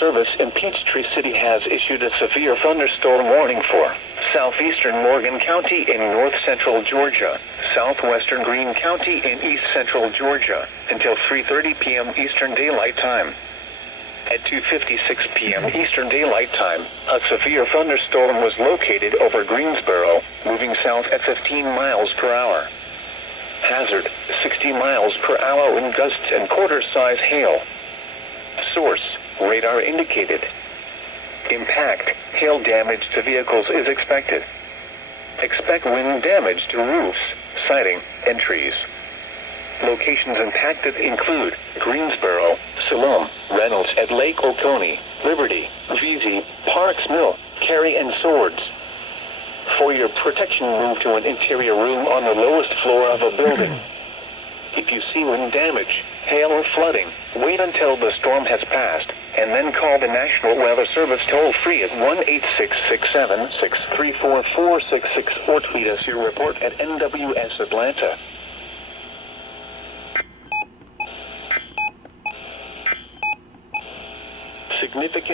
Service in Peachtree City has issued a severe thunderstorm warning for southeastern Morgan County in north-central Georgia, southwestern Greene County in east-central Georgia, until 3:30 p.m. Eastern Daylight Time. At 2:56 p.m. Eastern Daylight Time, a severe thunderstorm was located over Greensboro, moving south at 15 miles per hour. Hazard, 60 miles per hour wind gusts and quarter-size hail. Source, radar indicated. Impact, hail damage to vehicles is expected. Expect wind damage to roofs, siding, and trees. Locations impacted include Greensboro, Siloam, Reynolds at Lake Oconee, Liberty, Vesey, Parks Mill, Cary, and Swords. For your protection, move to an interior room on the lowest floor of a building. If you see wind damage, hail, or flooding, wait until the storm has passed, and then call the National Weather Service toll-free at 1-866-763-4466 or tweet us your report at NWS Atlanta. Significant